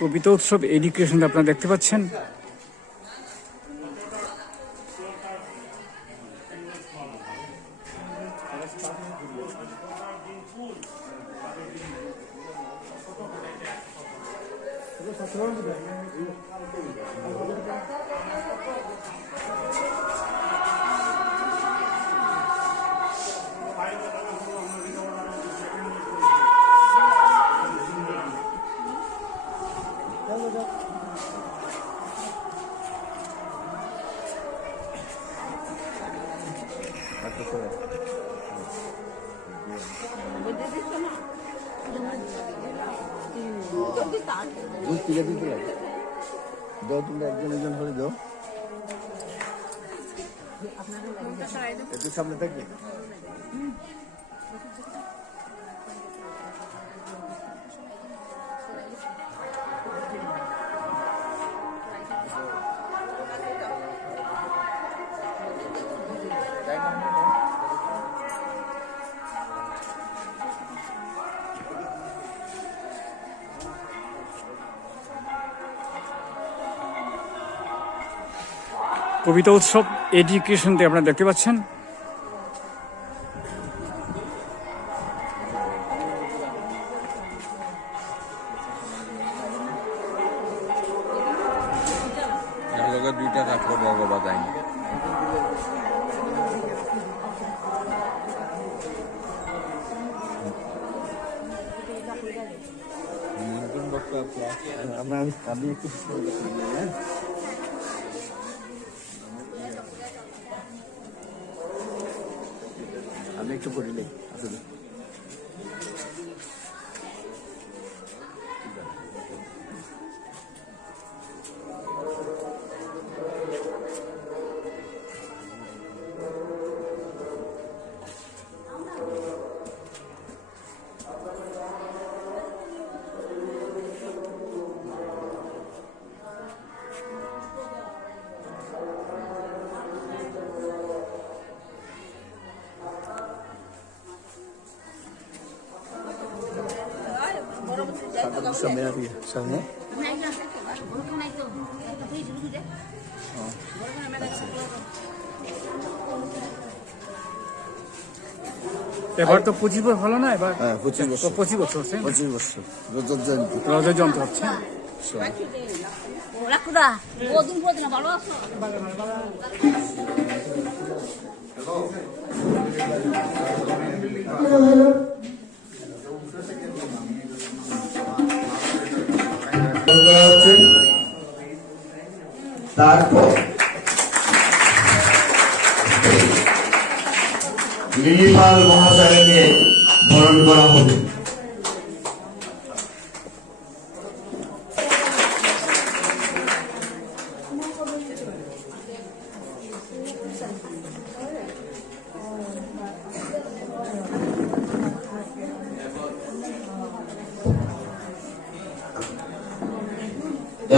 কবিতা উৎসব এডুকেশন আপনারা দেখতে পাচ্ছেন। দুধ থেকে দিতে দাও তোমরা একজন একজন করে দাও একটু সামনে থাকবে কবিতা উৎসব এডুকেশনতে আপনারা দেখতে পাচ্ছেন। দুইটা কাজ করব তাই আমরা আমি একটু আমি একটু পড়িলে আসলে সামনে আর কি সামনে এবার তো পঁচিশ বছর হলো না এবার? হ্যাঁ পঁচিশ বছর পঁচিশ বছর হচ্ছে পঁচিশ বছর রজত জয়ন্তী রজত যন্ত্র হচ্ছে। রাখুদা কদিন কদিন ভালো আছো করা তারপর লিলিপাল নিয়ে বরণ করা হবে।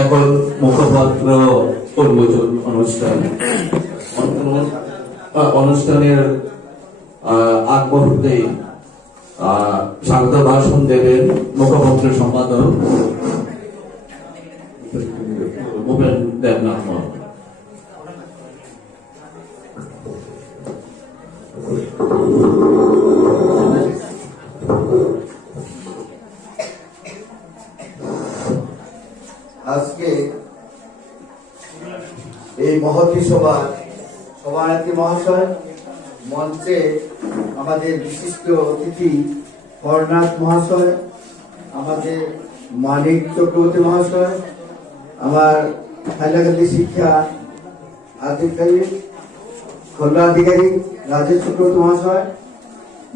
এখন মুখপাত্র উন্মোচন অনুষ্ঠান। অনুষ্ঠানের আগ মুহূর্তে স্বাগত ভাষণ দেবেন মুখপাত্র সম্পাদক ভূপেন দেবনাথ মহোদয়। আজকে এই মহতী সভার সভানেত্রী মহাশয়, মঞ্চে আমাদের বিশিষ্ট অতিথি হরনাথ মহাশয়, আমাদের মানিক চক্রবর্তী মহাশয়, আমার হাইলাকান্দি শিক্ষা আধিকারিক, খোলা আধিকারিক রাজেশ চক্রবর্তী মহাশয়।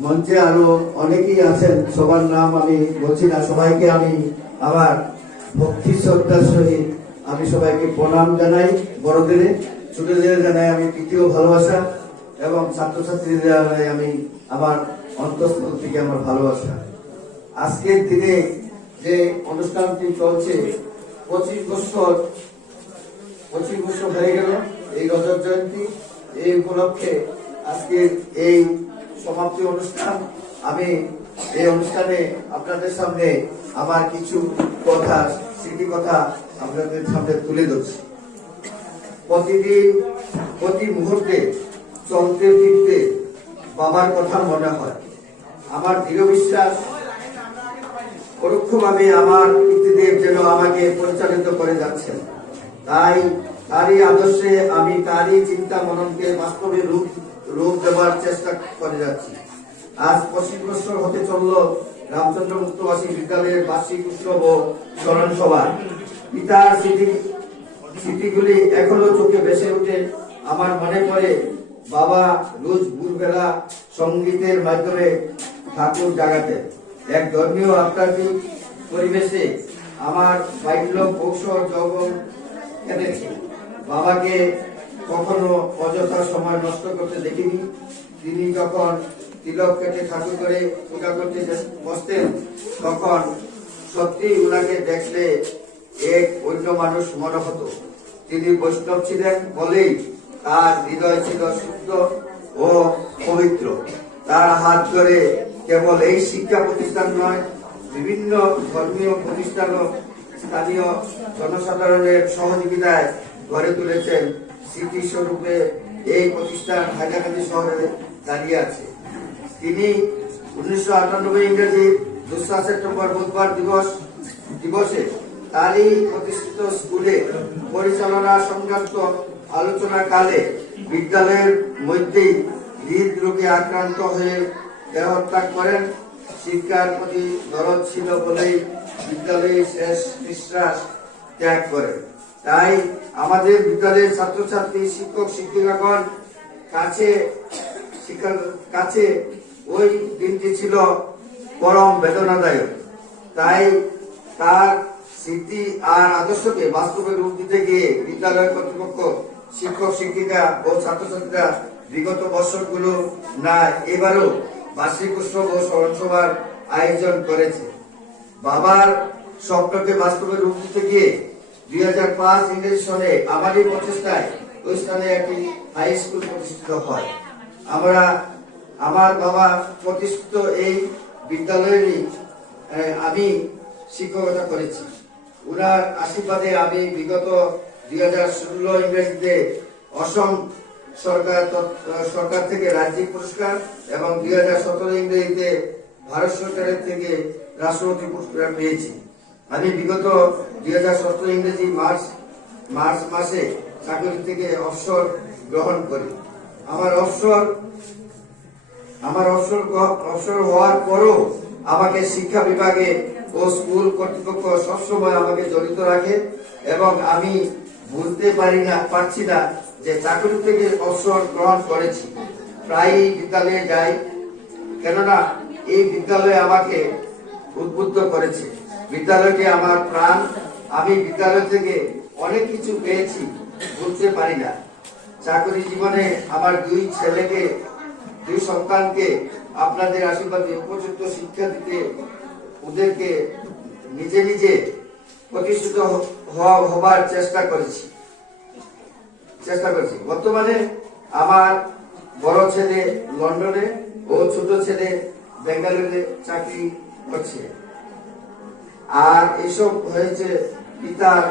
মঞ্চে আরও অনেকেই আছেন, সবার নাম আমি বলছি না, সবাইকে আমি আমার ভক্তি শ্রদ্ধার সহিত আমি সবাইকে প্রণাম জানাই বড়দের ছোটদের জানাই আমি তৃতীয় ভালোবাসা, এবং ছাত্রছাত্রীদের জানাই আমি আমার অন্তঃস্থল থেকে আমার ভালোবাসা। আজকের দিনে যে অনুষ্ঠানটি চলছে, পঁচিশ বছর পঁচিশ বছর হয়ে গেল এই রজত জয়ন্তী। এই উপলক্ষে আজকে এই সমাপ্তি অনুষ্ঠান, আমি এই অনুষ্ঠানে আপনাদের সামনে আমার কিছু কথা স্মৃতি কথা আপনাদের সামনে তুলে ধরছি। প্রতিদিন, প্রতি মুহূর্তে চলতে ফিরতে বাবার কথা মনে হয়। আমার দৃঢ় বিশ্বাস, পরোক্ষভাবে আমার পিতৃদেব যেন আমাকে পরিচালিত করে যাচ্ছেন। তাই তারই আদর্শে আমি তারই চিন্তা মননকে বাস্তবে রূপ রূপ দেওয়ার চেষ্টা করে যাচ্ছি। আজ পঁচিশ বছর হতে চলল রামচন্দ্র মুক্তবাসী বিদ্যালয়ের বার্ষিক উৎসব ও স্মরণ সভা পিতার স্মৃতি, স্মৃতিগুলি এখনও চোখে ভেসে ওঠে আমার মনে পড়ে, বাবা রোজ ভোরবেলা সঙ্গীতের মাধ্যমে ঠাকুর জাগাতেন। এক ধর্মীয় আধ্যাত্মিক পরিবেশে আমার বাল্য কৌশল যৌবন কেটেছে। বাবাকে কখনো অযথা সময় নষ্ট করতে দেখিনি। তিনি যখন তিলক কেটে ঠাকুর করে পূজা করতে বসতেন, তখন সত্যি ওনাকে দেখলে এক অন্য মানুষ মনে হতো। তিনি বৈষ্ণব ছিলেন বলেই তার হৃদয় ছিল শুদ্ধ ও পবিত্র। তার হাত ধরে কেবল এই শিক্ষা প্রতিষ্ঠান নয়, বিভিন্ন ধর্মীয় প্রতিষ্ঠান ও স্থানীয় জনসাধারণের সহযোগিতায় গড়ে তুলেছেন। স্মৃতিস্বরূপে এই প্রতিষ্ঠান হাইলাকান্দি শহরে দাঁড়িয়ে আছে। তিনি উনিশশো আটানব্বই ইংরেজি দোসরা সেপ্টেম্বর বুধবার দিবস, দিবসে তারই প্রতিষ্ঠিত স্কুলে পরিচালনা সংক্রান্ত আলোচনা কালে বিদ্যালয়ের মধ্যেই হৃদরোগে আক্রান্ত হয়ে দেহত্যাগ করেন। শিক্ষার প্রতি দরদ ছিল বলেই বিদ্যালয়ে শেষ নিঃশ্বাস ত্যাগ করেন। তাই আমাদের বিদ্যালয়ের ছাত্রছাত্রী, শিক্ষক, শিক্ষিকাগণ কাছে শিক্ষার কাছে ওই দিনটি ছিল পরম বেদনাদায়ক। তাই তার স্মৃতি আর আদর্শকে বাস্তবে রূপ দিতে গিয়ে বিদ্যালয় কর্তৃপক্ষ শিক্ষক, শিক্ষিকা ও ছাত্রছাত্রীরা বিগত বছরগুলো না এবারও বার্ষিক উৎসব ও স্মরণ সভার আয়োজন করেছে। বাবার স্বপ্নকে বাস্তবে রূপ দিতে গিয়ে দুই হাজার পাঁচ ইংরেজি সনে আমারই প্রচেষ্টায় ওই স্থানে একটি হাই স্কুল প্রতিষ্ঠিত হয়। আমরা, আমার বাবা প্রতিষ্ঠিত এই বিদ্যালয়েরই আমি শিক্ষকতা করেছি। উনার আশীর্বাদে আমি বিগত দুই হাজার ষোলো ইংরেজিতে অসম সরকার সরকার থেকে রাজ্যিক পুরস্কার এবং দুই হাজার সতেরো ইংরেজিতে ভারত সরকারের থেকে রাষ্ট্রপতি পুরস্কার পেয়েছি। আমি বিগত দুই হাজার সতেরো ইংরেজি মার্চ মার্চ মাসে চাকরি থেকে অবসর গ্রহণ করি। আমার অবসর আমার অবসর অবসর হওয়ার পরও আমাকে শিক্ষা বিভাগে ও স্কুল কর্তৃপক্ষ সবসময় আমাকে জড়িত রাখে এবং আমি বুঝতে পারি না, পারছি না যে চাকরি থেকে অবসর গ্রহণ করেছি। প্রায়ই বিদ্যালয়ে যাই, কেননা এই বিদ্যালয়ে আমাকে উদ্বুদ্ধ করেছে। বিদ্যালয়টি আমার প্রাণ। আমি বিদ্যালয় থেকে অনেক কিছু পেয়েছি, বুঝতে পারি না। চাকরি জীবনে আমার দুই ছেলেকে, দুই সন্তানকে আপনাদের আশীর্বাদে উপযুক্ত শিক্ষা দিতে ওদেরকে নিজে নিজে প্রতিষ্ঠিত হবার চেষ্টা করেছি। চেষ্টা করেছি। বর্তমানে আমার বড় ছেলে লন্ডনে ও ছোট ছেলে বেঙ্গালুরুতে চাকরি করছে। আর এসব হয়েছে পিতার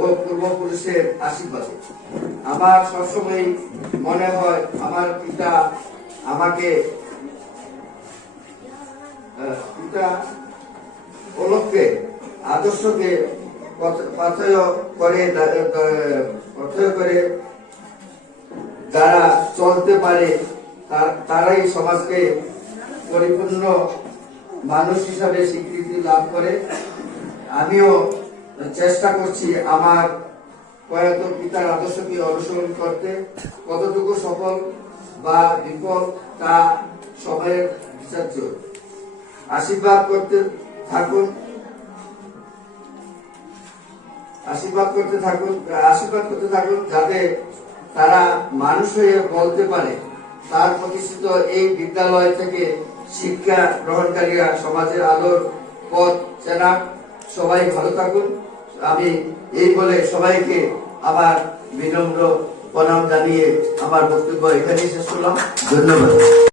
ও পূর্বপুরুষের আশীর্বাদে। আমার সবসময় মনে হয় আমার পিতা আমাকে পিতা অলক্ষ্যে, আদর্শকে পথ- পাথেয় করে দা- করে যারা চলতে পারে তার- তারাই সমাজকে পরিপূর্ণ মানুষ হিসাবে স্বীকৃতি লাভ করে। আমিও চেষ্টা করছি আমার প্রয়াত পিতার আদর্শকে অনুসরণ করতে। কতটুকু সফল বা বিফল তা সময়ের বিচার্য। আশীর্বাদ করতে থাকুন। আশীর্বাদ করতে থাকুন, আশীর্বাদ করতে থাকুন যাতে তারা মানুষ হয়ে বলতে পারে। তার প্রতিষ্ঠিত এই বিদ্যালয় থেকে শিক্ষা গ্রহণকারীরা সমাজের আলোর পথ চেনা সবাই ভালো থাকুন। আমি এই বলে সবাইকে আমার বিনম্র প্রণাম জানিয়ে আমার বক্তব্য এখানেই শেষ করলাম। ধন্যবাদ।